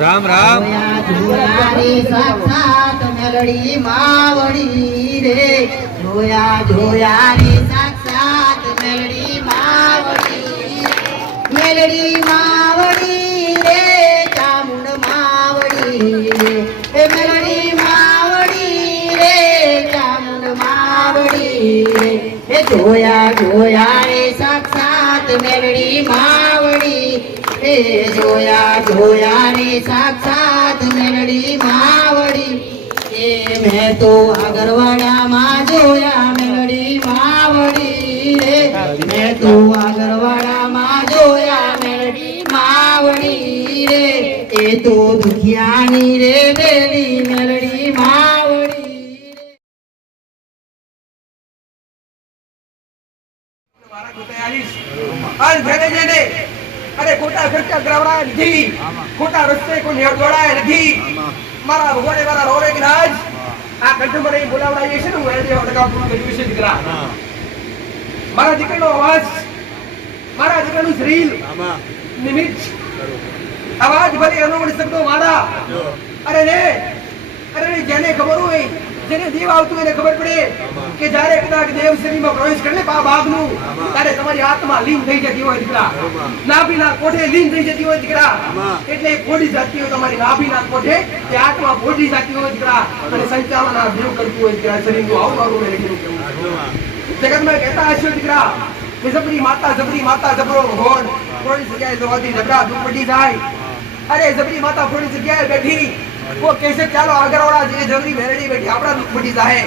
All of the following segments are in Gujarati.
રામ રામ સાક્ષાત મેલડી માવડી રે જોયા જોયા રે સાક્ષાત મેલડી માવડી રે ચામુંડ માવડી રે મેલડી માવડી રે ચામુંડ માવડી રે જોયા જોયા રે સાક્ષાત મેલડી માવડી જોયા જોયા રે સાક્ષાત મેલડી માવડી મેં તો આગરવાડામાં જોયા મેલડી માવડી રે મેં તો આગરવાડામાં જોયા મેલડી માવડી રે એ તો દુખિયાની રે બેલી મેલડી માવડી અરે ખોટા ખર્ચા કરાવડાયા નથી, ખોટા રસ્તે કોઈ દોડાયા નથી. મારા ભગવાને મારા રોવે કે રાજ આ કંઠ મને બોલાવડાવી છે ને હું એની ટકા પૂરું કર્યું છે દીકરા. મારા દીકરાનો અવાજ, મારા દીકરાનું શરીર નિમિત્ત અવાજ ભલે અનુમતિ શબ્દો મારા. અરે રે જેને ખબર હોય, જેને દેવ આવતું એને ખબર પડે કે જ્યારે કદાચ દેવ શરીરમાં પ્રવેશ કરે ભાગનું ત્યારે તમારી આત્મા લીન થઈ જતી હોય દીકરા. નાભીના કોઠે લીન થઈ જતી હોય દીકરા. એટલે ફોડી જતી હોય તમારી નાભીના કોઠે એ આત્મા ફોડી જતી હોય દીકરા અને સંચાલન આ દેવ કરતું હોય દીકરા. શરીરનું આવું આવું મેં કીધું જગતમાં કહેતા હશો દીકરા કે જબરી માતા જબરો ભગવાન થોડી જગ્યાએ જવાથી જબરા દૂર પડી જાય. અરે જબરી માતા થોડી જગ્યાએ બેઠી वो कैसे ચાલો આગળવાળા જે જબરી મેરડી બેઠી આપડા દુખ પડી જાય.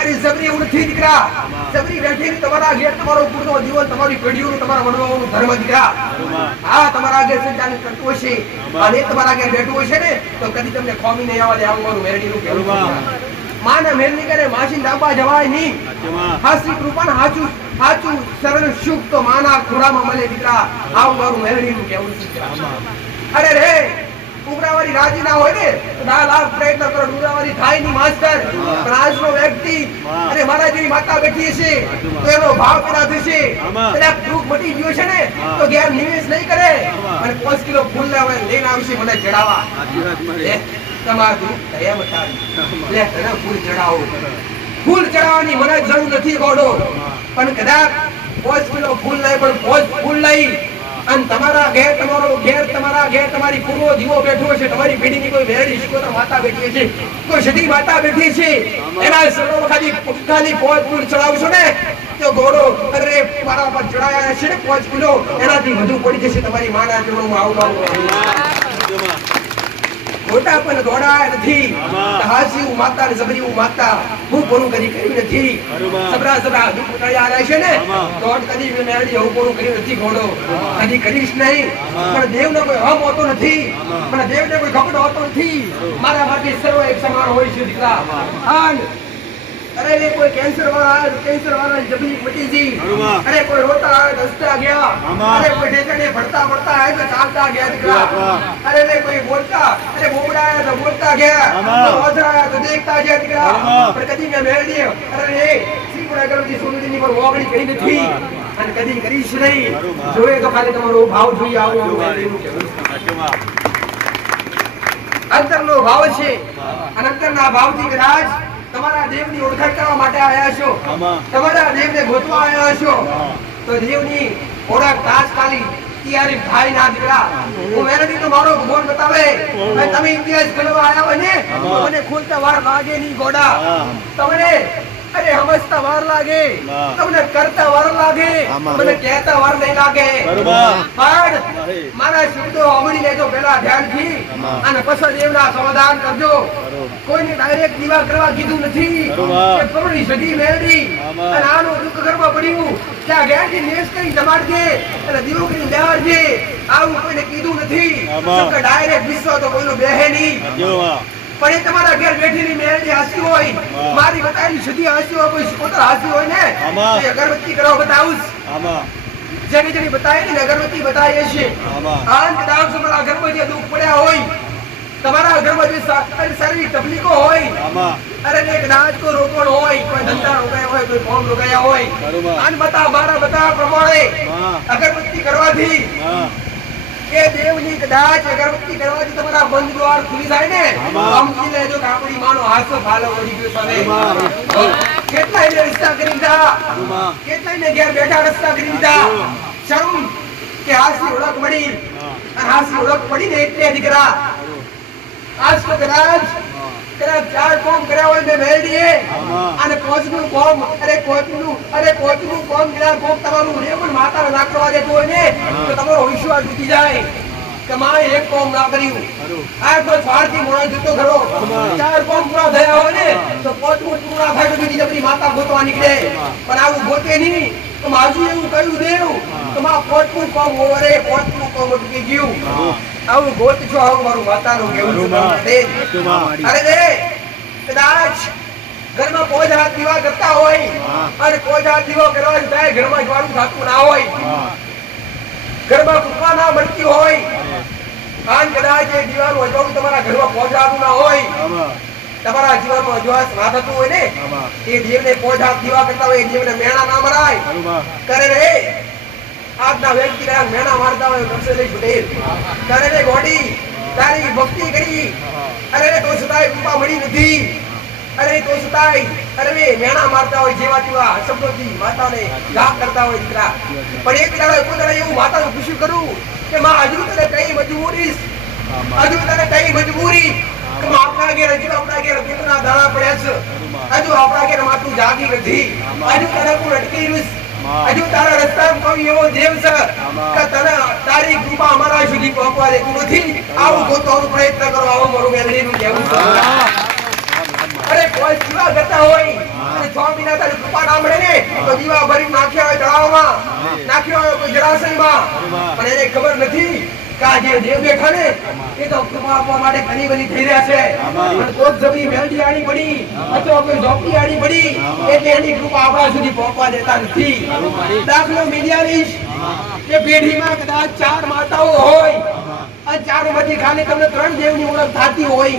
અરે જબરી એવું નથી દીકરા, જબરી બેઠી તમારા ઘેર તમારો પૂરનો જીવન તમારી પેઢીઓનું તમારા વડવાઓનું ધર્મ દીકરા. હા તમારા ઘેર સંચાલન કરતું હશે અને તમારા ઘેર બેઠું હશે ને તો કદી તમને ખોમી નહીં આવવા દે. આવું મારું મેરડીનું કહેવું. માને મેલની કરે માસી ડાબા જવાય નહીં. હાસી કૃપાન હાચું હાચું શરણ સુખ તો માના ખુરામાં મળે દીકરા. આવું મારું મેરડીનું કહેવું દીકરા. અરે રે ઉમરાવાળી રાજી ના હોય ને તો 10 લાખ પ્રયત્ન કરો ઉમરાવાળી થાય ની માસ્ટર. પણ આજનો વ્યક્તિ અરે મારા જેવી માતા બેઠી છે તો એનો ભાવ પેદા થશે. એટલે દુઃખ મટી ગયો છે ને તો ઘેર નિવેશ નહીં કરે અને 5 કિલો ફૂલ લઈને આવશે મને ચડાવવા. તમારું દુઃખ દયા મટાવી લે તને ફૂલ ચડાવો. ફૂલ ચડાવવાની મને જરૂર નથી ગોડો, પણ કદાચ 5 કિલો ફૂલ લઈ પણ 5 ફૂલ લઈ અને તમારા ઘેર તમારી પૂર્વ જીવો બેઠો છે, તમારી પેઢીની કોઈ વેરડી શીખોતર માતા બેઠી છે, કોઈ સતી માતા બેઠી છે, એના સરો ખાલી 5 ફૂલ ચડાવશો ને તો ઘોડો અરે મારા પર ચડાયા છે ને 5 કિલો એનાથી વધુ પડી જશે તમારી માના ચરણોમાં. આવું ખોટા પણ દોડાય નથી. હાસી માતા ને જબરી માતા હું પૂરું કર્યું નથી. સબરા દુઃખ ઉતાર્યા રહે છે ને દોડ કદી મેરડી હું પૂરું કર્યું નથી ઘોડો, કદી કરીશ નહીં. પણ દેવનો કોઈ હમ હોતો નથી, પણ દેવને કોઈ ખપડો હોતો નથી. મારા માટે સર્વ એક સમાન હોય છે દીકરા. અરે રે કોઈ કેન્સર વાળા જબરી મટી જી. અરે કોઈ રોતા દસતા ગયા. અરે કોઈ ઢેકણે ભરતા આય તો ચાલતા ગયા દીકરા. અરે રે કોઈ બોલતા અરે બોબડાયા તો બોલતા ગયા, ઓધરાયા તો દેખતા ગયા દીકરા. પણ કદી મેં મેળવી અરે રે શ્રીપુરા ગરમજી સુંદરીની પર ઓગળી કરી નથી અને કદી કરીશ નહીં. જોઈએ તો ખાલી તમારો ભાવ જોઈએ. આવું અંતરનો ભાવ છે અને અંતરના ભાવથી કદાચ તમારા દેવની ઓળખાણ કરવા માટે આવ્યા છો, તમારા દેવને ગોતવા આવ્યા છો તો દેવની ઓળખ તાત્કાલિક તૈયારી ભાઈ ના દીકરા. હું મેરડી તો મારો ભગવાન બતાવે. તમે ઇતિહાસ કરવા આવ્યા હોય ને મને ખોલતા વાર લાગે નહીં ગોડા. તમને અરે સમજતા વાર લાગે, તમને કરતા વાર લાગે, મને કહેતા વાર નહીં લાગે. પણ મારા શબ્દો સાંભળી લેજો પેલા ધ્યાનથી અને પછી દેવના સમાધાન કરજો. કોઈને ડાયરેક્ટ દીવા કરવા કીધું નથી કે પમણી સદી મેળવી અને આનું દુઃખ કરવા પડ્યું ત્યાં ઘેરથી નેસ કરી જમાડજે અને દીવો કરી બેહાડજે. આવું કોઈને કીધું નથી. ડાયરેક્ટ વિશ્વ તો કોઈનો બેહે નહીં. પણ એ તમારા ઘેર બેઠેલી મેરડી હાસી હોય, મારી બતાવેલી સદી હાસી હોય, કોઈ શિકોતર હાસી હોય ને તો અગરબત્તી કરવા બતાવું. જેની બતાવી ને અગરબત્તી બતાવીએ છીએ. કદાચ તમારા ઘરમાં જે દુઃખ પડ્યા હોય, તમારા ઘરમાં જે સારી તકલીફો હોય, અરે કદાચ કોઈ રોકડ હોય, કોઈ ધંધા રોકાયા હોય, કોઈ ફોર્મ રોકાયા હોય, અને મારા બતા પ્રમાણે અગરબત્તી કરવાથી એ દેવની કદાચ અગરબત્તી કરવાથી તમારા બંધ દ્વાર ખુલી જાય ને સમજી લેજો કે આપણી માનો હાથ ભાલો પડી ગયો સામે કેટલાયને રસ્તા કરી દીધા કેટલાયને ઘેર બેઠા રસ્તા કરી દીધા શરમ કે હાસી ઓળખ મળી અને હાસી ઓળખ પડી ને એટલે દીકરા આજ તો કદાચ ચાર કોમ કર્યા હોય મેં મેળવીએ અને પોચનું કોમ પોચનું કોમ કર્યા કોમ તમારું રે પણ માતા ના કરવા દેતું હોય ને તો તમારો વિશ્વાસ તૂટી જાય કે માએ એક કોમ ના કર્યું આ તો સ્વાર્થી મોણસ જતો ખરો ચાર કોમ પૂરા થયા હોય ને તો પોચનું પૂરા થાય તો બીજી જબરી માતા ગોતવા નીકળે પણ આવું ગોતે નહીં તો માજુ એવું કહ્યું દેવ કે માં પોચનું કોમ ઓરે પોચનું કોમ અટકી ગયું આવું ગોત છો આવું મારું માતાનું કેવું છે અરે રે કદાચ ઘરમાં કોઈ હાથ દીવા કરતા હોય અને કોઈ હાથ દીવા કરવા જાય ઘરમાં જવાનું થતું ના હોય ઘરમાં કૃપા ના મળતી હોય અને કદાચ એ દીવાનું અજવાળું તમારા ઘરમાં પહોંચાડતું ના હોય તમારા જીવનમાં અજવાસ ના થતું હોય ને એ દેવને કોઈ હાથ દીવા કરતા હોય એ દેવને મેણા ના મરાય કરે રે આજના વ્યક્તિ કયા મેણા મારતા હોય નરસેલી પટેલ તારે રે ગોડી તારી ભક્તિ કરી અરે રે તો સદાય કૃપા મળી નથી અરે તો સદાય અરે રે મેણા મારતા હોય જેવા તેવા શબ્દોથી માતાને ગામ કરતા હોય દીકરા પણ એક દાડો પોતાને એવું માતાનું ખુશી કરું કે માં હજુ તને કઈ મજબૂરી કે આપણા ઘેર હજુ આપણા ઘેર કેટલા દાણા પડ્યા છે હજુ આપણા ઘેર માતું જાગી નથી હજુ તને કોણ અટકી રહ્યું હજુ તારા રસ્તામાં કોઈ એવો દેવ છે કે તને તારી કૃપા અમારા સુધી પહોંચવા દેતું નથી આવું ગોતવાનો પ્રયત્ન કરો આવું મારું મેલડીનું કહેવું છે અરે કોઈ દીવા કરતા હોય અને 6 મહિના તારી કૃપા ના મળે ને તો દીવા ભરી નાખ્યા હોય તળાવમાં નાખ્યા હોય કોઈ જળાશયમાં પણ એને ખબર નથી કે આ જે દેવ બેઠા ને એ તો કૃપા આપવા માટે ઘણી બધી થઈ રહ્યા છે અને કોક જબરી મેલડી આડી પડી અથવા કોઈ ઝોપડી આડી પડી એટલે એની કૃપા આપણા સુધી પહોંચવા દેતા નથી દાખલો મીડિયાલીશ કે પેઢીમાં કદાચ 4 માતાઓ હોય અને 4 માંથી ખાલી તમને 3 દેવની ઓળખ થતી હોય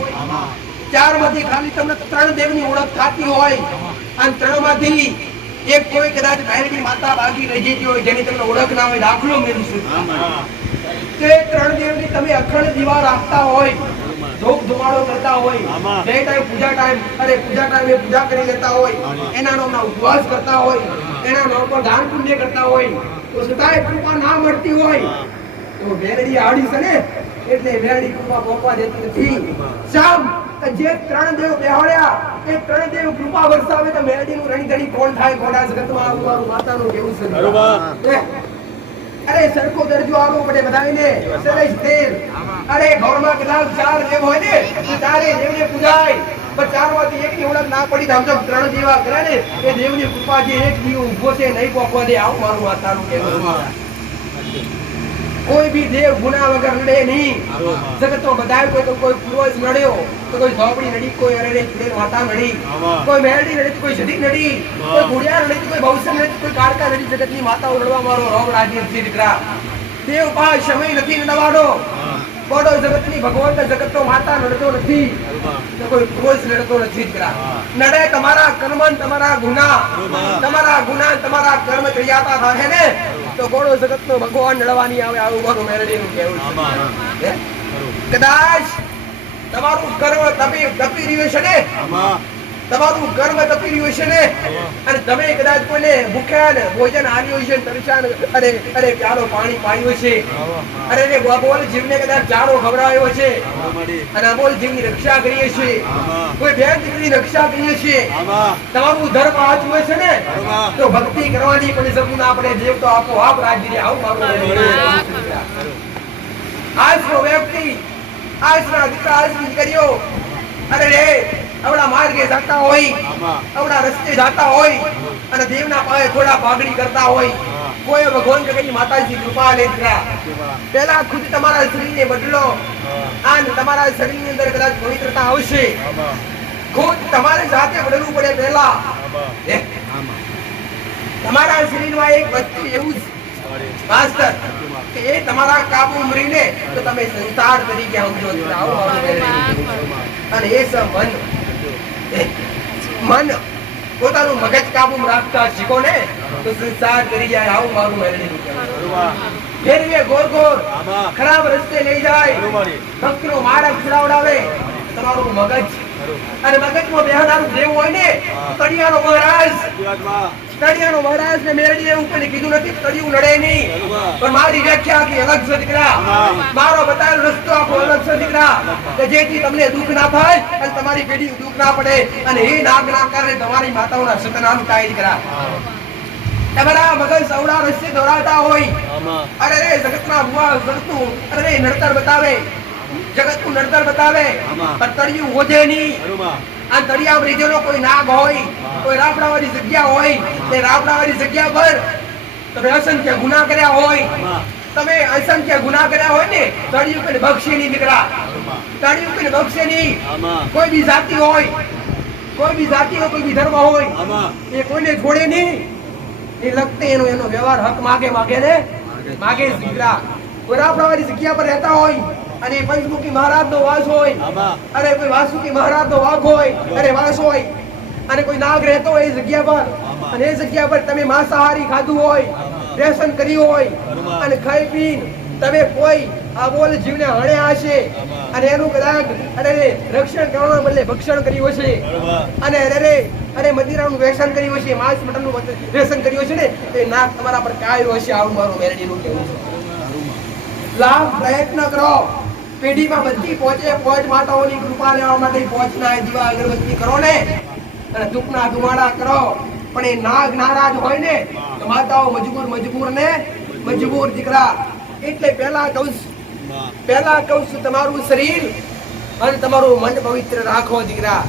4 માંથી ખાલી તમને 3 દેવની ઓળખ થતી હોય અને 3 માંથી એક કોઈ કદાચ બહેરની માતા બાકી રહી જતી હોય જેની તમને ઓળખ ના હોય દાખલો મેળવીશું તે 3 દેવની તમે અખંડ દીવા રાખતા હોય ધૂપ ધુમાડો કરતા હોય જે ટાઈમ પૂજા ટાઈમે પૂજા કરી લેતા હોય એના નામના ઉપવાસ કરતા હોય એના નામ પર દાન પુણ્ય કરતા હોય તો સદાય કૃપા ના મળતી હોય તો મેલડી આડી છે ને એટલે મેલડી કૃપા પહોંચવા દેતી નથી શામ જે 3 દેવ બેહાડ્યા એ 3 દેવ કૃપા વરસાવે તો મેલડીનું રણીધણી કોણ થાય કોડા જગતમાં આવું મારું માતાનું કેવું છે બરોબર અરે સરખો દરજો આવો પડે બધાને સરેશ તેલ અરે ઘરમાં કદાચ 4 દેવ હોય ને તો 4 દેવને પૂજાય પણ 4 માંથી એકની ઓળખ ના પડી તો સમજો 3 દેવા કરે ને એ દેવની કૃપા જે એક દીવ ઉભો છે નહીં પહોંચવા દે આવું મારું માતાનું કેવું છે કોઈ ભી દેવ ગુના વગર નડે નહીં જગતમાં બધાય કોઈ પૂર્વજ નડ્યો તો કોઈ ઝોપડી નડી કોઈ અરે ફૂલેર માતા નડી કોઈ મેલડી નડી કોઈ સદી નડી કોઈ ગુડિયા નડી કોઈ ભવસર નડી કોઈ કાળકા નડી જગતની માતાઓ નડવા મારો રોગ રાજી છે દીકરા દેવ પાસે સમય નથી નડવાનો બોડો જગતની ભગવાન તો જગતનો માતા નડતો નથી તો કોઈ પૂર્વજ નડતો નથી દીકરા નડે તમારા કર્મ તમારા ગુના તમારા કર્મ ક્રિયાતા થાય ને તો બોડો જગતનો ભગવાન નડવાની આવે આવું મારું મેલડીનું કહેવું છે કદાચ તમારું કર્મ તપી રહ્યું છે ને તમારું કર્મ તપી રહ્યું છે ને અને તમે કદાચ કોઈને ભૂખ્યા ને ભોજન આપ્યું છે તરસાન અરે પ્યાલો પાણી પાયું છે અરે રે બોલ જીવને કદાચ ચારો ખવડાવ્યો છે અને અમોલ જીવની રક્ષા કરીએ છીએ કોઈ બેન દીકરીની રક્ષા કરીએ છીએ તમારું ધર્મ આચવે છે ને તો ભક્તિ કરવાની પણ જરૂર ના પડે દેવ તો આપો આપ રાજ્ય આવું મારું આજનો વ્યક્તિ આજના દીકરા આજની કર્યો અરે રે આવડા માર્ગે જાતા હોય આવડા રસ્તે જાતા હોય અને દેવના પાસે થોડા પાઘડી કરતા હોય કોઈ ભગવાન કે કઈ માતાજી કૃપા લે દીકરા પહેલા ખુદ તમારા શરીરને બદલો અને તમારા શરીરની અંદર કદાચ પવિત્રતા આવશે ખુદ તમારે જાતે બદલવું પડે પહેલા તમારા શરીરમાં એક વસ્તુ એવું માસ્ટર કે એ તમારા કાબુ મરીને તો તમે સંસાર તરીકે સમજો અને એ મન પોતાનું મગજ કાબુ રાખતા શીખો ને તો સંસાર કરી જાય આવું મારું મેળવી ફેરવે ગોર ગોર આમાં. ખરાબ રસ્તે લઈ જાય બરોબર. ભક્તિનો માર્ગ ખુલાવડાવે તમારું મગજ અને મગજમાં બેહનારું દેવ હોય ને હા. તળિયાનો મહારાજ સાચી વાતમાં. તળિયાનો મહારાજ ને મેરડીએ એવું કોઈ કીધું નથી કે તળિયું લડે નહીં બરોબર. પણ મારી વ્યાખ્યા આખી અલગ છે દીકરા હા. મારો બતાવેલો રસ્તો આખો અલગ છે દીકરા કે જેથી તમને દુઃખ ના થાય અને તમારી પેઢી દુઃખ ના પડે અને એ નાગ ના કારણે તમારી માતાઓના સતનામ થાય દીકરા તમારા મગજ સવડા રસ્તે દોડાતા હોય આમાં. અરે રે જગતના ભુવા જગતનું અરે રે નડતર બતાવે જગતનું નડતર બતાવે આમાં. પણ તળિયું વધે નહીં બરોબર. આ તળિયા બ્રિજનો કોઈ નાગ હોય કોઈ રાપડાવાળી જગ્યા હોય તે રાપડાવાળી જગ્યા પર તમે અસંખ્ય ગુના કર્યા હોય આમાં. તમે અસંખ્ય ગુના કર્યા હોય ને તળિયું કોઈ બક્ષે નહીં દીકરા બરોબર. તળિયું કોઈ બક્ષે નહીં આમાં. કોઈ બી જાતિ હોય કોઈ બી જાતિ હોય કોઈ બી ધર્મ હોય આમાં. એ કોઈને છોડે નહીં એ લગતે એનો વ્યવહાર હક માગે માગે જ દીકરા કોઈ રાપડાવાળી જગ્યા પર રહેતા હોય અને પંચમુખી મહારાજ નો વાસ હોય આમાં. અરે કોઈ વાસુકી મહારાજ નો વાઘ હોય અરે વાસ હોય અને કોઈ નાગ રહેતો હોય એ જગ્યા પર અને એ જગ્યા પર તમે માંસાહારી ખાધું હોય વ્યસન કર્યું હોય અને ખાઈ પીને તમે કોઈ આ બોલ જીવને હણ્યા હશે અને એનું કદાચ અરે રક્ષણ કરવાના બદલે ભક્ષણ કર્યું હશે બરોબર. અને અરે મદિરાનું વ્યસન કર્યું હશે માંસ મટનનું વ્યસન કર્યું હશે ને એ નાગ તમારા પર કાયો હશે આવું મારું મેરડીનું કહેવું છે લાભ પ્રયત્ન કરો પેઢીમાં બધી પહોંચે પહોંચ માતાઓની કૃપા લેવા માટે પહોંચના દીવા અગરબત્તી કરો ને અને દુઃખના ધુમાડા કરો પણ એ નાગ નારાજ હોય ને તો માતાઓ મજબૂર દીકરા એટલે પહેલા કહું છું તમારું શરીર અને તમારું મન પવિત્ર રાખો દીકરા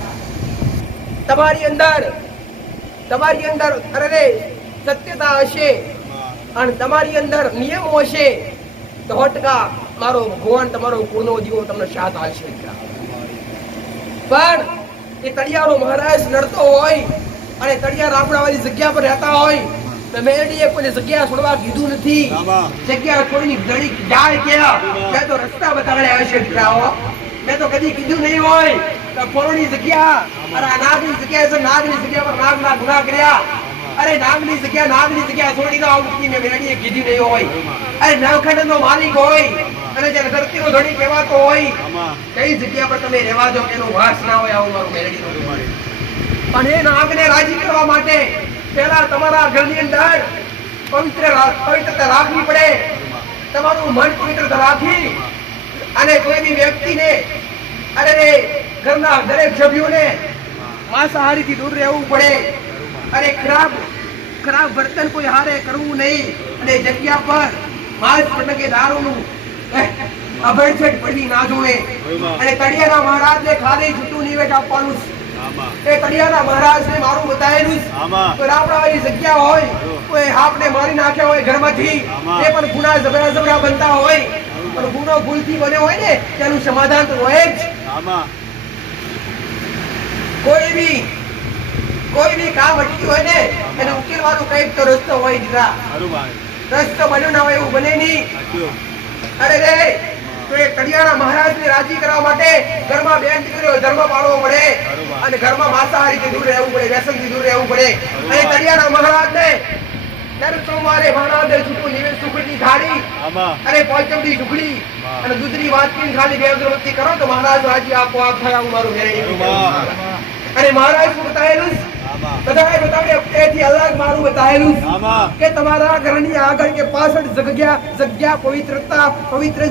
તમારી અંદર અરે સત્યતા હશે અને તમારી અંદર નિયમો હશે તો 100% મારો ભગવાન તમારો કુળનો જીવો તમને સાથ આપશે દીકરા પણ એ તળિયાનો મહારાજ લડતો હોય અને તળિયા રાપડાવાળી જગ્યા પર રહેતા હોય તો મેરડીએ કોઈ જગ્યા છોડવા કીધું નથી જગ્યા છોડીની જડી જાય ક્યાં મેં તો રસ્તા બતાવ્યા હશે દીકરાઓ મેં તો કદી કીધું નહીં હોય તો ફોરણી જગ્યા અરે આ નાગની જગ્યા છે નાગની જગ્યા પર નાગના ગુના કર્યા અરે નાગની જગ્યા છોડી દો આવું મેં મેરડીએ કીધું નહીં હોય અરે નવખંડનો માલિક હોય અને જ્યારે ધરતીનો ધણી કહેવાતો હોય કઈ જગ્યા પર તમે રહેવા દો એનો વાસ ના હોય આવું મારું મેરડીનું પણ એ નાગને રાજી કરવા માટે પહેલા તમારા ઘરની અંદર પવિત્રતા રાખવી પડે તમારું મન પવિત્રતા રાખી અને કોઈ બી વ્યક્તિને અરે ઘરના દરેક સભ્યોને માંસાહારીથી દૂર રહેવું પડે અને ખરાબ વર્તન કોઈ હારે કરવું નહીં અને જગ્યા પર માંસ પટકે દારૂનું અભડછટ પડવી ના જોવે અને તળિયાના મહારાજને ખાલી છૂટું નિવેદ આપવાનું એ તળિયાના મહારાજને મારું બતાવેલું કોઈ રાપડાવાળી જગ્યા હોય કોઈ હાપને મારી નાખ્યા હોય ઘરમાંથી એ પણ ગુના જબરા બનતા હોય પણ ગુનો ભૂલથી બન્યો હોય ને તેનું સમાધાન તો હોય જ કોઈ બી કામ અટક્યું હોય ને એને ઉકેલવાનો કઈક તો રસ્તો હોય દીકરા રસ્તો બન્યો ના હોય એવું બને નહીં અરે રે તો એ તળિયાના મહારાજને રાજી કરવા માટે ઘરમાં બેન દીકરીઓ ધર્મ પાળવો પડે અને ઘરમાં માંસાહારીથી દૂર રહેવું પડે વ્યસનથી દૂર રહેવું પડે અને તળિયાના મહારાજને દર સોમવારે મહારાજે છૂટું નિવેદ સુખડી થાળી અને પોચમડી સુખડી અને દૂધની વાટકીને ખાલી બે અગરબત્તી કરો તો મહારાજ રાજી આપોઆપ થાય આવું મારું મેરડી અને મહારાજ બતાવેલું બધાએ બતાવ્યું એથી અલગ મારું બતાવેલું કે તમારા ઘરની આગળ કે પાછળ જગ્યા પવિત્ર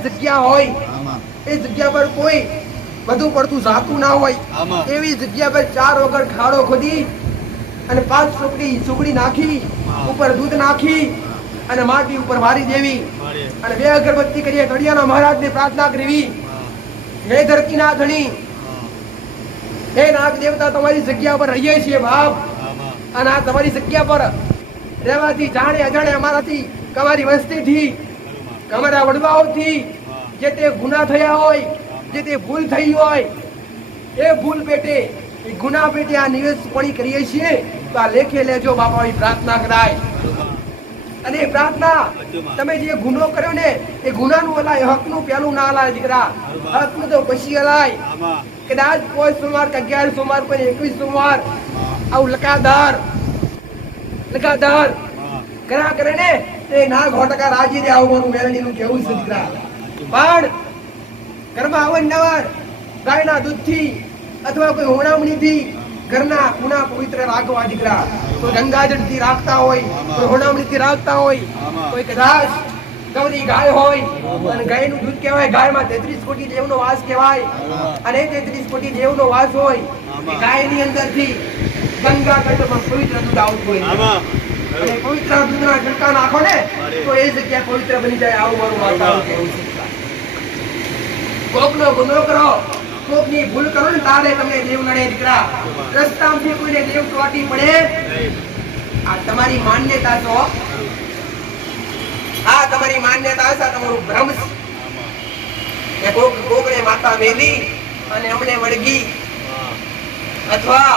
જગ્યા હોય એ જગ્યા પર કોઈ વધુ પડતું જાતું ના હોય એવી જગ્યા પર 4 વગર ખાડો ખોદી અને 5 સુકડી નાખી ઉપર દૂધ નાખી અને માટી ઉપર મારી દેવી અને 2 અગરબત્તી કરી તળિયાના મહારાજને પ્રાર્થના કરવી હે ધરતીના ધણી હે નાગ દેવતા તમારી જગ્યા પર રહીએ છીએ બાપ અને આ તમારી જગ્યા પર રહેવાથી જાણે અજાણે અમારાથી તમારી વસ્તીથી અમારા વડવાઓથી જે તે ગુના થયા હોય જે તે ભૂલ થઈ હોય એ ભૂલ પેટે એ ગુના પેટે આ નિવેદપણી કરીએ છીએ તો આ લેખે લેજો બાપાની પ્રાર્થના કરાય અને એ પ્રાર્થના તમે જે ગુનો કર્યો ને એ ગુનાનું હલાય હકનું પેલું ના હલાય દીકરા હકનું તો પછી હલાય કદાચ કોઈ સોમવાર કે 11 સોમવાર કોઈ 21 સોમવાર આવું લગાતાર કરા કરે ને એ ના ઘોટકા રાજી રે આવું મારું મેલડીનું કેવું છે દીકરા. પણ ઘરમાં અવારનવાર ગાયના દૂધથી અથવા કોઈ હોણામણીથી ઘરના ખૂણા પવિત્ર રાખવા દીકરા. કોઈ ગંગાજળથી રાખતા હોય, કોઈ હોણામણીથી રાખતા હોય, કોઈ કદાચ ગૌરી ગાય હોય અને ગાયનું દૂધ કહેવાય. ગાયમાં 33 કોટી દેવનો વાસ કહેવાય અને 33 કોટી દેવનો વાસ હોય એ ગાયની અંદરથી ગંગા ઘાટમાં પવિત્ર દૂધ આવતું હોય અને પવિત્ર દૂધના છંટકાવ નાખો ને તો એ જગ્યા પવિત્ર બની જાય. આવું મારું વાતાવરણ કેવું છે. કોકનો ગુનો કરો, કોકની ભૂલ કરો ને તારે તમને દેવ નડે દીકરા. રસ્તામાંથી કોઈને દેવ ચોટી પડે આ તમારી માન્યતા છો. આ તમારી માન્યતા છે, તમારું ભ્રમ છે. એ કોકને માતા મેલી અને અમને વળગી અથવા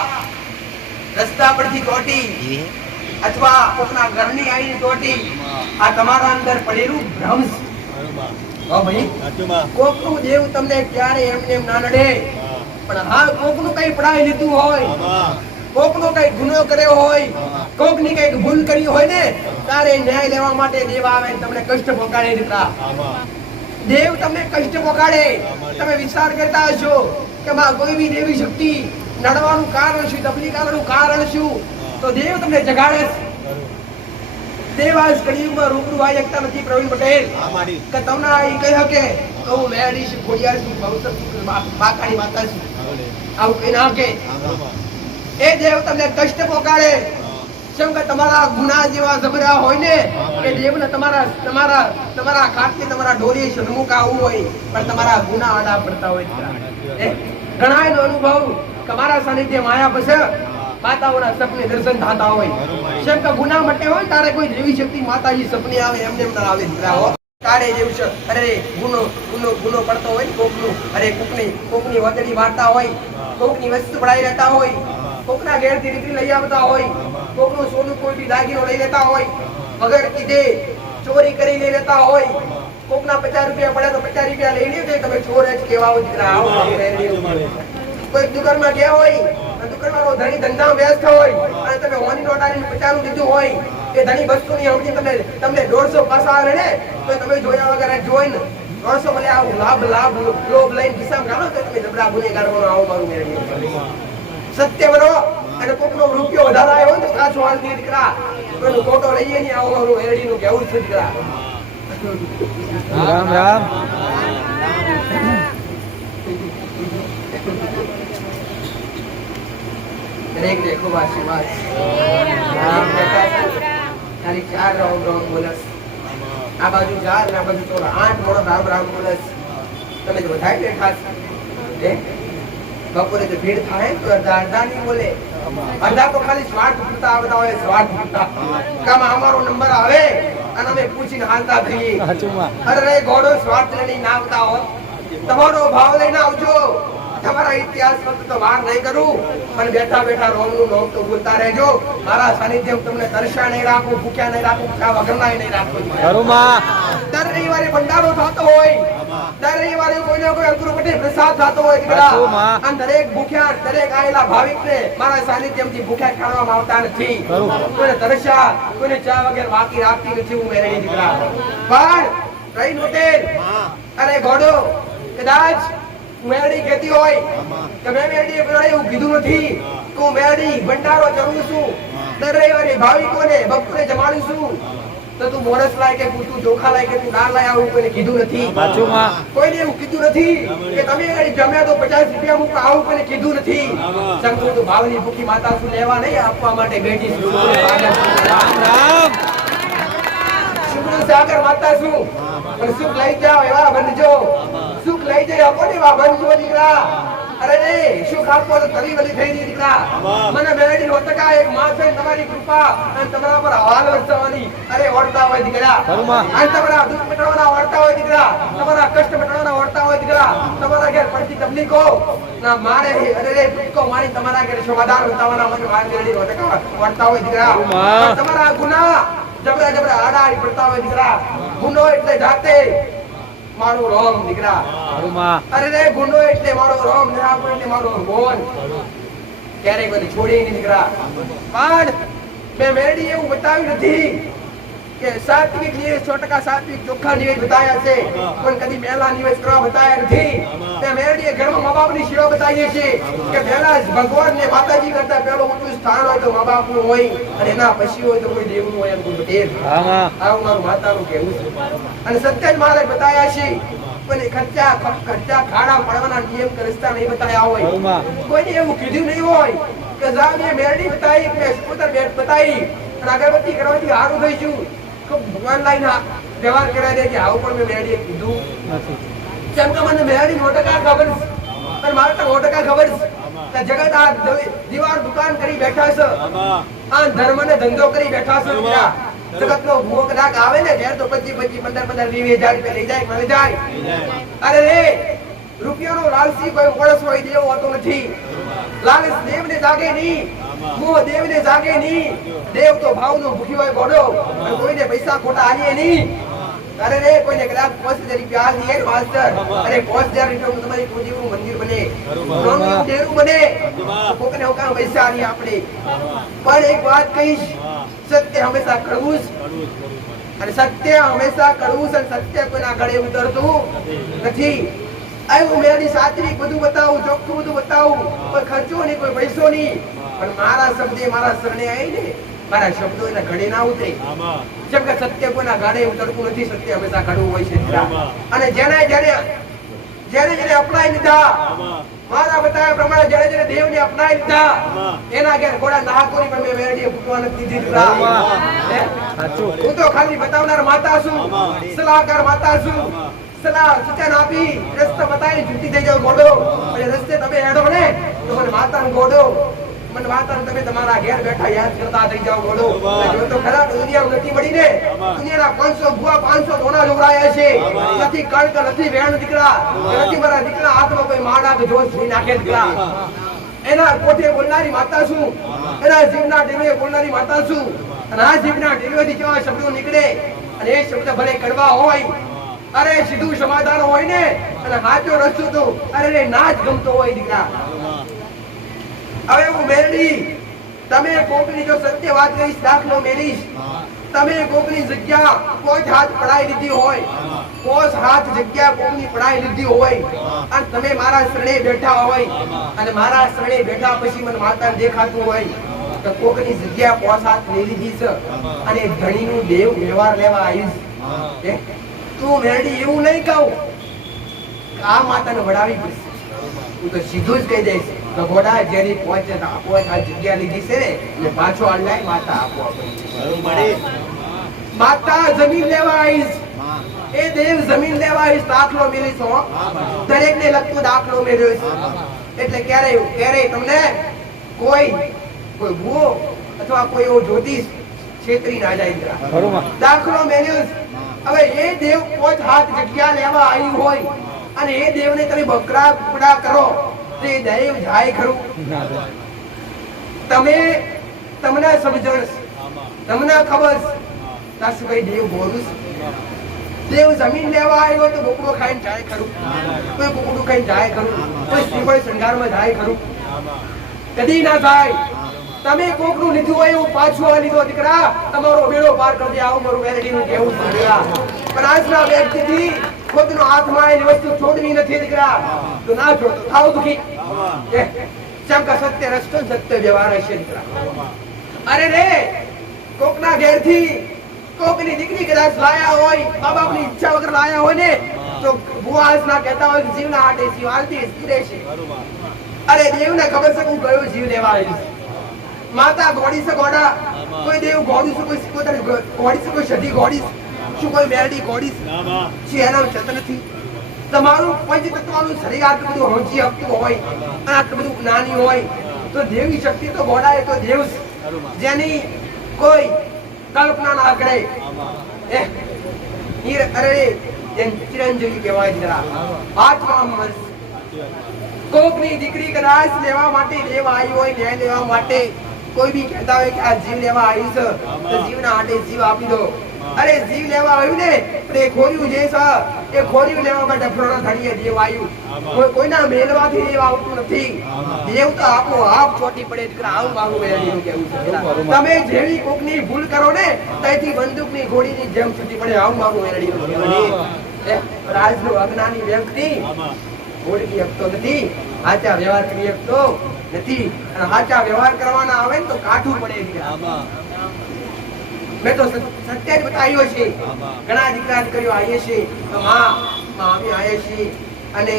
રસ્તા પરથી ચોટી અથવા કોકના ઘરની આવીને ચોટી આ તમારા અંદર પડેલું ભ્રમ છે. હો ભાઈ, કોકનું દેવ તમને ક્યારે એમને એમ ના નડે. પણ હા, કોકનું કઈ પડાવી લીધું હોય, કોકનો કઈ ગુનો કર્યો હોય, કોકની કઈક ભૂલ કરી હોય ને તારે ન્યાય લેવા માટે દેવ આવે તમને કષ્ટ પહોંચાડે દીકરા. દેવ તમને કષ્ટ પહોંચાડે. તમે વિચાર કરતા હશો કે માં કોઈ બી દેવી શક્તિ નડવાનું કારણ શું, તકલીફ આવવાનું કારણ શું? તો દેવ તમને જગાડે. દેવ આજ કળિયુગમાં રૂબરૂ આવી શકતા નથી. પ્રવીણ પટેલ કે તમને એ કહી શકે તો હું મેળી છું, ખોડિયાર છું, ભવસર છું, બાકાની માતા છું, આવું કઈ ના કે. એ દેવ તમને કષ્ટ પહોંચાડે. જેમ કે તમારા ગુના જેવા જબરા હોય ને એ દેવને તમારા ખાટલી તમારા ઢોરી સન્મુખ આવવું હોય પણ તમારા ગુના આડા પડતા હોય. ઘણા એનો અનુભવ કે મારા સાનિધ્ય માયા પછી માતાઓના સપને દર્શન થતા હોય. જેમ કે ગુના મટે હોય તારે કોઈ દેવી શક્તિ માતાજી સપને આવે એમને એમ આવે દીકરાઓ. તારે જેવું છે અરે ગુનો પડતો હોય કોકનું, અરે કોકની વતડી વાર્તા હોય, કોકની વસ્તુ પડાઈ રહેતા હોય, કોકના ઘેરથી દીકરી લઈ આવતા હોય, કોકનું સોનું કોઈ દાગીનો લઈ લેતા હોય, વગર કીધે ચોરી કરી લઈ લેતા હોય, કોકના 50 રૂપિયા પડે તો 50 રૂપિયા લઈ લે તમે ચોર જ કહેવાઓ દીકરા. કોઈ દુકાનમાં ગયા હોય દુકાનવાળો ધણી ધંધામાં વ્યસ્ત હોય અને તમે હોની નોટ આવીને 50 નું દીધું હોય એ ધણી વસ્તુની સમજી તમને 150 પાછા આવે ને તો તમે જોયા વગર જોઈને 150 મળે આવું લાભ લોભ લઈને ખિસ્સામાં ગાળો તો તમે જબરા ગુનેગાર બનો. આવું મારું મેળવી સત્ય બનો અને કોકનો રૂપિયો વધારે આવ્યો હોય તો કાચો હાલ દે દીકરા. કોઈનો ફોટો લઈએ નહીં. આવું મારું મેળવીનું કહેવું છે દીકરા. રામ રામ. દરેક ને ખૂબ આશીર્વાદ. ખાલી 4 રામ રામ બોલસ. આ બાજુ 4 ને આ બાજુ 8 મોડો રામ રામ બોલસ. તમે જો વધારે બેઠા છે બપોરે જો ભીડ થાય તો અડધા નહીં બોલે. અડધા તો ખાલી સ્વાર્થ પૂરતા આવતા હોય. સ્વાર્થ પૂરતા કામ અમારો નંબર આવે અને અમે પૂછીને હાલતા થઈએ. અરે ગોડો સ્વાર્થ લઈને ના આવતા હો. તમારો ભાવ લઈને આવજો. તમારા ઇતિહાસ પર તો વાર નહીં કરું પણ બેઠા રોમનું નામ તો બોલતા રહેજો. મારા સાનિધ્ય તમને તરસ્યા નહીં રાખું, ભૂખ્યા નહીં રાખું, વગરના નહીં રાખું. દર રવિવારે ભંડારો થતો હોય, દર રવિવારે કોઈને કોઈ અંકુર પટેલ પ્રસાદ થતો હોય દીકરા. અને દરેક ભૂખ્યા દરેક આયેલા ભાવિકને મારા સાનિધ્યમથી ભૂખ્યા ખાવામાં આવતા નથી. કોઈને તરસ્યા કોઈને ચા વગર બાકી રાખતી નથી હું મેરે દીકરા. પણ રહી નોટેલ અરે ઘોડો કદાચ મેરડી કહેતી હોય કે મેં મેરડીએ એવું કીધું નથી. હું મેરડી ભંડારો ચડું છું, દર રવિવારે ભાવિકોને બપોરે જમાડું છું. તો તું મોરસ લાય કે તું ચોખા લાય કે તું દાળ લાય આવું કોઈને કીધું નથી. કોઈને એવું કીધું નથી કે તમે જમ્યા તો 50 રૂપિયા મૂકો આવું કોઈને કીધું નથી. શંકર તું ભાવની ભૂખી માતા શું લેવા નહીં આપવા માટે બેઠી છું. સાગર માતા શું પણ સુખ લઈ જાઓ એવા બનજો. સુખ લઈ જાય આપો ને એવા બનજો દીકરા. અરે રે સુખ આપો તો તરી વલી થઈ ગઈ દીકરા. મને મેળવી હોતકા એક માં છે તમારી કૃપા અને તમારા પર હાલ વરસાવવાની અરે ઓળતા હોય દીકરા. અને તમારા દુઃખ મટાડવાના ઓળતા હોય દીકરા, તમારા કષ્ટ મટાડવાના ઓળતા હોય દીકરા. તમારા ઘેર પડતી તકલીફો ના મારે અરે રે કો મારી તમારા ઘેર સમાધાન બતાવવાના મને વાર મેળવી હોતકા ઓળતા હોય દીકરા. તમારા ગુના જબરા આડાડી પડતા હોય દીકરા. ગુનો એટલે જાતે મારો રોમ દીકરા. અરે રે ગુનો એટલે મારો રોમ, નિરાકર એટલે મારો ભોન. ક્યારેય કોઈ છોડી નહીં દીકરા. પણ મેં મેરડી એવું બતાવ્યું નથી કે સાત્વિક નિવેશ 100% સાત્વિક ચોખ્ખા નિવેશ બતાયા છે પણ કદી મેલા નિવેશ કરવા બતાયા નથી તે મેરડીએ ઘરમાં મા બાપની સેવા બતાવીએ છે કે પહેલા ભગવાન ને માતાજી કરતા પહેલો ઊંચું સ્થાન હોય તો મા બાપનું હોય અને એના પછી હોય તો કોઈ દેવનું હોય એમ કોઈ આવું મારું માતાનું કહેવું છે અને સત્ય જ મારે બતાયા છે પણ ખર્ચા ખાડા પડવાના નિયમ કે રસ્તા નહીં બતાયા હોય કોઈને એવું કીધું નહીં હોય કે જાવ એ મેરડી બતાવી કે સ્કૂટર બેટ બતાવી અને અગરબત્તી કરવાથી સારું થઈશું તો ભગવાન લાઈને વ્યવહાર કરાવી દે કે આવું પણ મેં મેરડીએ કીધું નથી જેમ કે મને મેરડી 100% ખબર છે અને મારે તો 100% ખબર છે કે જગત આ દીવાર દુકાન કરી બેઠા છે આ ધર્મ ને ધંધો કરી બેઠા છે જગત નો ભૂખ કદાચ આવે ને ત્યારે તો 25 15 20,000 રૂપિયા લઈ જાય મળી જાય અરે રે રૂપિયાનો લાલસી કોઈ માણસ હોય દેવો હોતો નથી લાલચ દેવને જાગે નહીં મોહ દેવને જાગે નહીં દેવ તો ભાવનો ભૂખી હોય ગોડો અને કોઈને પૈસા ખોટા આલીએ નહીં અરે રે કોઈને કદાચ 5,000 રૂપિયા આલીએ માસ્ટર અરે 5,000 રૂપિયા તમારી કોજીનું મંદિર બને રોનું ડેરું બને કોકને ઓકા પૈસા આલીએ આપણે પણ એક વાત કહીશ સત્ય હંમેશા કડવું અને સત્ય હંમેશા કડવું અને સત્ય કોઈના ગળે ઉતરતું નથી આવું મેરી સાત્વિક બધું બતાવું ચોખ્ખું બધું બતાવું કોઈ ખર્ચો નહીં કોઈ પૈસો નહીં પણ મારા શબ્દે મારા શરણે આવીને મારા શબ્દો એના ગળે ના ઉતરે જેમ કે સત્ય કોઈના ગળે ઉતરતું નથી સત્ય હંમેશા કડવું હોય છે અને જેને અપનાવી લીધા મારા બતાવ્યા પ્રમાણે જેને દેવને અપનાવી લીધા એના ઘેર ઘોડા નાહકોરી પણ મેં મેરડીએ ફૂટવા નથી દીધી હું તો ખાલી બતાવનાર માતા છું સલાહકાર માતા છું સલાહ સૂચન આપી રસ્તો બતાવી છૂટી થઈ જાવ ગોડો અને રસ્તે તમે હેડો ને તો મને માતાનો ગોડો મને માતાને તમે તમારા ઘેર બેઠા યાદ કરતા થઈ જાવ ગોડો જો તો ખરાબ દુનિયા નથી મળી ને દુનિયાના 500 ભુવા 500 ધોના જોડાયા છે નથી કણક નથી વેણ દીકરા નથી મારા દીકરા હાથમાં કોઈ માડા કે જોશ નહીં નાખે દીકરા એના કોઠે બોલનારી માતા છું એના જીવના ઢેવે બોલનારી માતા છું અને આ જીવના ઢેવેથી કેવા શબ્દો નીકળે અને એ શબ્દ ભલે કડવા હોય અરે સીધું સમાધાન હોય ને અને સાચો રસ્તો તો અરે નાચ ગમતો હોય દીકરા હવે હું મેરડી તમે કોકની જો સત્ય વાત કહીશ દાખલો મેલીશ તમે કોકની જગ્યા કોઈ હાથ પડાઈ લીધી હોય કોઈ હાથ જગ્યા કોકની પડાઈ લીધી હોય અને તમે મારા શરણે બેઠા હોય અને મારા શરણે બેઠા પછી મને માતાને દેખાતું હોય તો કોકની જગ્યા પોસ હાથ લઈ લીધી છે અને ધણીનું દેવ વ્યવહાર લેવા આવીશ તું મેરડી એવું નહીં કહું આ માતાને વડાવી પડશે હું તો સીધું જ કહી દઈશ તો ઘોડા જેની પહોંચે આપો આ જગ્યા લીધી છે ને પાછો આલાય માતા આપો માતા જમીન લેવા આવીશ એ દેવ જમીન લેવા આવીશ દાખલો મેળીશ દરેક ને લગતો દાખલો મેળવ્યો છે એટલે ક્યારે તમને કોઈ ભૂવો અથવા કોઈ એવો જ્યોતિષ છેતરી ના જાય દાખલો મેળવ્યો હવે એ દેવ પોત હાથ જગ્યા લેવા આવી હોય અને એ દેવને તમે બકરા કુકડા કરો તો એ દેવ જાય ખરું તમને સમજણ તમને ખબર તાસુ ભાઈ દેવ બોલું દેવ જમીન લેવા આવ્યો તો બકરો ખાઈને જાય ખરું કોઈ કુકડું ખાઈને જાય ખરું કોઈ શ્રીફળ શણગારમાં જાય ખરું કદી ના થાય તમે કોકનું લીધું હોય એવું પાછું આ લીધો દીકરા તમારો બેડો પાર કરી દે આવું મારું મેરડીનું કહેવું છે દીકરા પણ આજના વ્યક્તિથી ખુદનો હાથમાં એની વસ્તુ છોડવી નથી દીકરા તો ના છોડ તો થાવ દુખી જેમ કે સત્ય રસ્તો સત્ય વ્યવહાર હશે દીકરા અરે રે કોકના ઘેરથી કોકની દીકરી કદાચ લાયા હોય મા બાપની ઈચ્છા વગર લાયા હોય ને તો ભુવા ના કહેતા હોય કે જીવના હાટે જીવ હાલતી સ્થિરે છે અરે દેવને ખબર છે હું કયો જીવ લેવા આવીશ માતા ગોડી છે ગોડા કોઈ દેવ ગોડી છે કોઈ સિકોતર ગોડી છે કોઈ સધી ગોડી શું કોઈ મેરડી ગોડી છે એના ચેતન નથી તમારું પંચતત્વનું શરીર આટલું બધું હોંચી આપતું હોય અને આટલું બધું જ્ઞાની હોય તો દેવની શક્તિ તો ગોડા એ તો દેવ જેની કોઈ કલ્પના ના કરે અરે ચિરંજીવી કહેવાય જરા આત્મા કોકની દીકરી કદાચ લેવા માટે દેવ આવી હોય ન્યાય લેવા માટે કોઈ બી કહેતા હોય કે આ જીવ લેવા આવી છે તો જીવના હાટે જીવ આપી દો અરે જીવ લેવા આવ્યું ને પણ એ ખોર્યું જે છે એ ખોર્યું લેવા માટે ફ્રોના ધણીએ જીવ આવ્યું કોઈના મેલવાથી જીવ આવતું નથી જીવ તો આપો આપ ચોટી પડે દીકરા આવું મારું મેળવીનું કેવું છે તમે જેવી કોકની ભૂલ કરો ને ત્યાંથી બંદૂકની ગોળીની જેમ છૂટી પડે આવું મારું મેળવીનું કેવું રાજનું અજ્ઞાની વ્યક્તિ ઓળખી શકતો નથી સાચા વ્યવહાર કરી શકતો નથી અને સાચા વ્યવહાર કરવાના આવે ને તો કાઠું પડે દીકરા મેં તો સત્ય જ બતાવ્યો છે ઘણા દીકરા દીકરીઓ આવીએ છે તો અમે આવીએ છીએ અને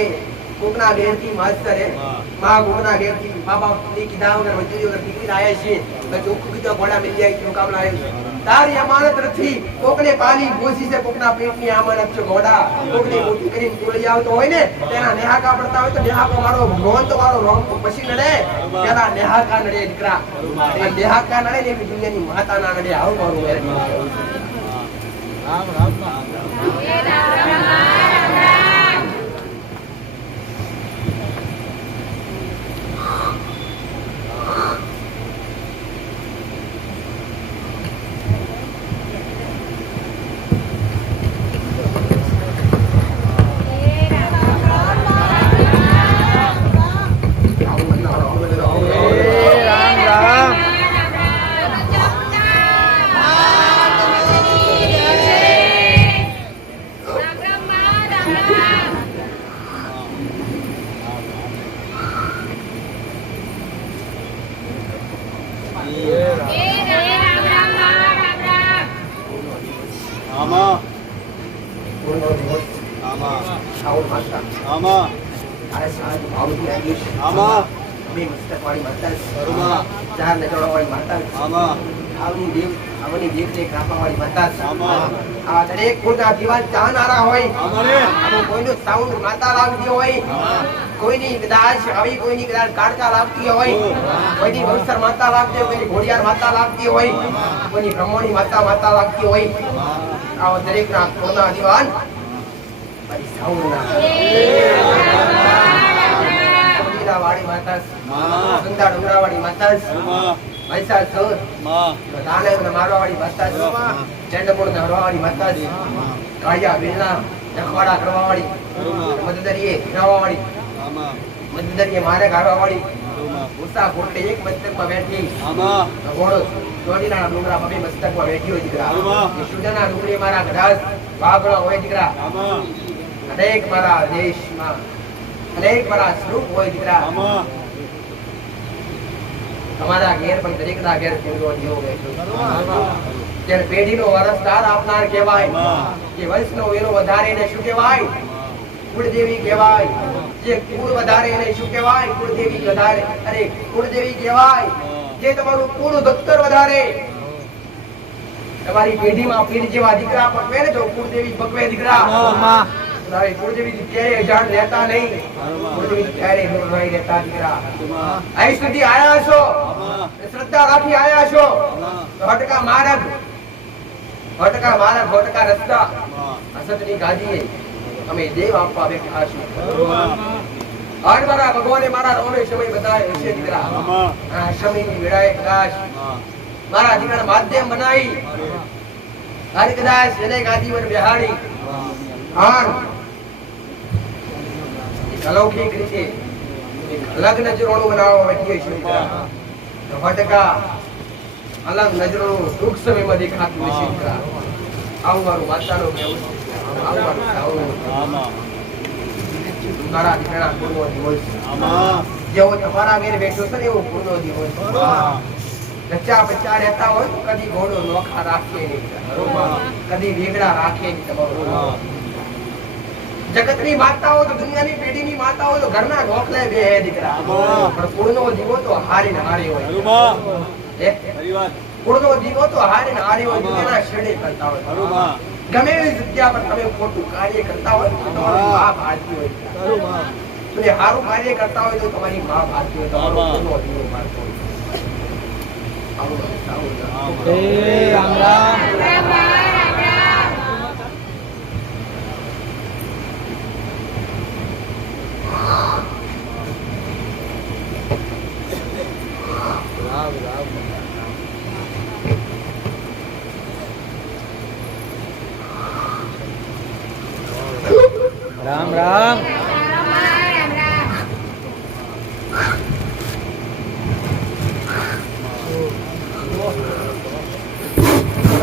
કોકના ઘેરથી માસ્તરે કોકના ઘેરથી બાપા ની કીધા વગર મંજૂરી વગર દીકરી આયા છે તો ચોખ્ખું કીધું ઘોડા મિલ જાય કે મુકાબલા આવ્યો છે તારી અમાનત નથી કોકને પાલી પોસી છે કોકના પેટની અમાનત છે ઘોડા કોકને મોટી કરીને તોડી આવતો હોય ને તેના નેહાકા પડતા હોય તો નેહાકો મારો ભગવાન તો મારો રોમ પછી નડે પેલા નેહાકા નડે દીકરા અને નેહાકા નડે ને એવી દુનિયાની માતા ના નડે આવું મારું રામ રામ કોઈની કદાચ આવી કોઈની કદાચ કાળકા લાગતી હોય કોઈની વંશર માતા લાગતી હોય કોઈની ઘોડિયાર માતા લાગતી હોય કોઈની બ્રહ્મણી માતા લાગતી હોય આવા દરેક ના કોના દીવાન વાળી માતા સુંદા ડુંગરાવાળી માતા વૈશાલ સૌર મારવાવાળી માતા ચંડમૂળ નરવાવાળી માતા કાળિયા વેલના નખવાડા કરવાવાળી મદદરીએ નાવાવાળી મદદરીએ મારે ગાળવાવાળી ઉષા કોટલે એક મસ્તકમાં બેઠી ઘોડો ચોડીના ડુંગરા બબે મસ્તકમાં બેઠી હોય દીકરા સુડાના ડુંગરી મારા ગઢાસ વાગડો હોય દીકરા અનેક મારા દેશમાં અનેક મારા સ્વરૂપ હોય દીકરા તમારા ઘેર પણ દરેકના ઘેર પૂરો જીવો બેઠો જ્યારે પેઢીનો વારસદાર આપનાર કહેવાય કે વંશનો વેલો વધારે એને શું કહેવાય કુળદેવી કહેવાય જે કુળ વધારે એને શું કહેવાય કુળદેવી વધારે અરે કુળદેવી કહેવાય જે તમારું કુળ દત્તર વધારે તમારી પેઢીમાં પીર જેવા દીકરા પકવે ને તો કુળદેવી પકવે દીકરા કુળદેવી ક્યારે અજાણ રહેતા નહીં કુળદેવી ક્યારે નહીં રહેતા દીકરા અહીં સુધી આયા છો શ્રદ્ધા રાખી આયા છો ભટકા માર્ગ ભટકા રસ્તા અસતની ગાદીએ અમે દેવ આપવા બેઠા છીએ આજ મારા ભગવાને મારા રોમે સમય બતાવ્યો છે દીકરા આ સમયની વેળાએ કદાચ મારા દીકરાને માધ્યમ બનાવી આજ કદાચ એને ગાદી પર બેહાડી અલૌકિક રીતે અલગ નજરોણું બનાવવા બેઠી છે ભટકા અલગ નજરોણું ટૂંક સમયમાં દેખાતું હશે દીકરા આવું મારું માતાનું કહેવું મારા દીકરા પૂર્ણો દિવસ જેવો તમારા ઘેર બેઠો છે ને એવો પૂર્ણો દિવસ બચ્ચા બચ્ચા રહેતા હોય તો કદી ઘોડો નોખા રાખે નહીં કદી વેગડા રાખે નહીં તમારું જગતની માતાઓ તો દુનિયાની પેઢીની માતાઓ તો ઘરના ઢોકલે બે હે દીકરા પણ પૂર્ણો દીવો તો હારી ને હારી હોય પૂર્ણો દીવો તો હારી ને હારી હોય દુનિયાના શેડે કરતા હોય ગમે એવી જગ્યા પર તમે ખોટું કાર્ય કરતા હોય તો તમારી મા ભારતી હોય તમે સારું કાર્ય કરતા હોય તો તમારી મા ભારતી હોય તમારો પૂર્ણો દીવો ભારતો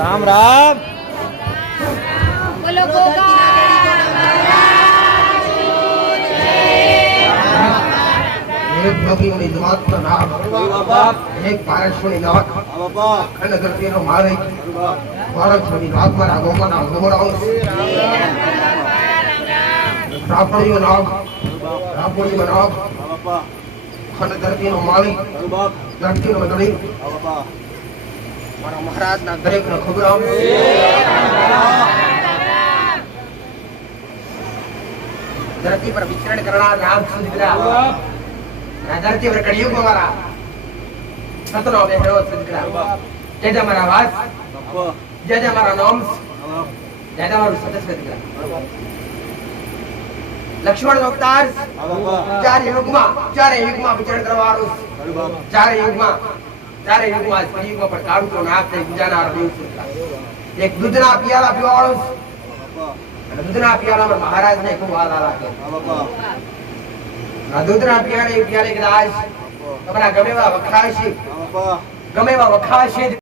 રામ રામ બોલો ગોગા એક નગરીની જમાતનું નામ એક પારસોની નાથ અખંડ ધરતીનો માલિક પારસોની નાથ મારા ગોમાના ગોમરાઓ રાપડીનું નામ અખંડ ધરતીનો માલિક ધરતીનો મંડળી મારા મહારાજના દરેકનો ખબરામ धरती पर विचरण करना राम सुध करा धरती पर कड़ियों को मारा सतनो में है सुध करा जय जय हमारा वास जय जय हमारा नाम जय जय हमारा सदस्य सुध करा लक्ष्मण अवतार चार युगमा विचरण करवारो चार युगमा परियुगमा पर काढू तो नाक से गुजाना रही सुध करा एक दूधना पियाला पीवाळो दूधना पियाला में महाराज ने खूब वाला लागे ना दूधना पियाले पियाले गिलास अपना गमेवा वखाशी